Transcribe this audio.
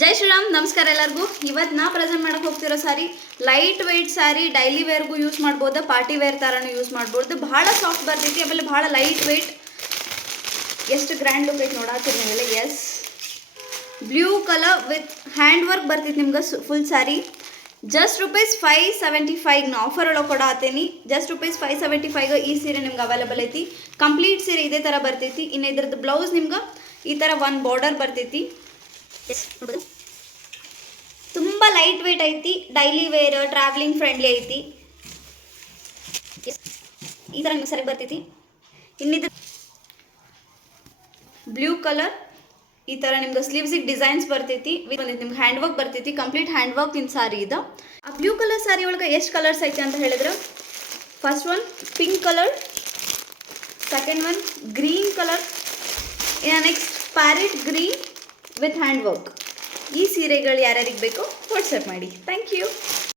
ಜೈ ಶ್ರೀರಾಮ್. ನಮಸ್ಕಾರ ಎಲ್ಲರಿಗೂ. ಇವತ್ತು ನಾ ಪ್ರೆಸೆಂಟ್ ಮಾಡಕ್ಕೆ ಹೋಗ್ತಿರೋ saree light weight saree. Daily ವೇರ್ಗೂ ಯೂಸ್ ಮಾಡ್ಬೋದು, ಪಾರ್ಟಿ ವೇರ್ ಥರನೂ ಯೂಸ್ ಮಾಡ್ಬೋದು. ಭಾಳ ಸಾಫ್ಟ್ ಬರ್ತೈತಿ, ಆಮೇಲೆ ಭಾಳ ಲೈಟ್ ವೆಯ್ಟ್. ಎಷ್ಟು ಗ್ರ್ಯಾಂಡ್ ಲುಕ್ ಐತೆ ನೋಡಾತೀರಿ ನೀವೆಲ್ಲ. Yes, blue colour with hand work ಬರ್ತೈತಿ ನಿಮ್ಗೆ ಫುಲ್ ಸ್ಯಾರಿ. ಜಸ್ಟ್ ₹575 ಆಫರ್ ಒಳಗೆ ಕೊಡಾತೀನಿ. ಜಸ್ಟ್ ₹575 ಈ ಸೀರೆ ನಿಮ್ಗೆ ಅವೈಲೇಬಲ್ ಐತಿ. ಕಂಪ್ಲೀಟ್ ಸೀರೆ ಇದೇ ಥರ ಬರ್ತೈತಿ. ಇನ್ನು ಇದ್ರದ್ದು ಬ್ಲೌಸ್ ನಿಮ್ಗೆ ಈ ಥರ ಒಂದು ಬಾರ್ಡರ್ ಬರ್ತೈತಿ. ತುಂಬ ಲೈಟ್ ವೇಟ್ ಐತಿ, ಡೈಲಿ ವೇರ್, ಟ್ರಾವೆಲಿಂಗ್ ಫ್ರೆಂಡ್ಲಿ ಐತಿ. ಈ ಥರ ನಿಮ್ಗೆ ಸರಿ ಬರ್ತೈತಿ. ಇನ್ನಿದ್ರ ಬ್ಲೂ ಕಲರ್ ಈ ಥರ ನಿಮ್ಗೆ ಸ್ಲೀವ್ಸಿಗೆ ಡಿಸೈನ್ಸ್ ಬರ್ತೈತಿ. ನಿಮ್ಗೆ ಹ್ಯಾಂಡ್ ವರ್ಕ್ ಬರ್ತೈತಿ, ಕಂಪ್ಲೀಟ್ ಹ್ಯಾಂಡ್ ವರ್ಕ್ ಇನ್ ಸಾರಿ ಇದು. ಆ ಬ್ಲೂ ಕಲರ್ ಸಾರಿ ಒಳಗೆ ಎಷ್ಟು ಕಲರ್ಸ್ ಐತಿ ಅಂತ ಹೇಳಿದ್ರೆ, first one pink colour, second one green colour, ಇನ್ನು next parrot green with hand work. ಈ ಸೀರೆಗಳು ಯಾರ್ಯಾರಿಗೆ ಬೇಕೋ ವಾಟ್ಸಪ್ ಮಾಡಿ. Thank you.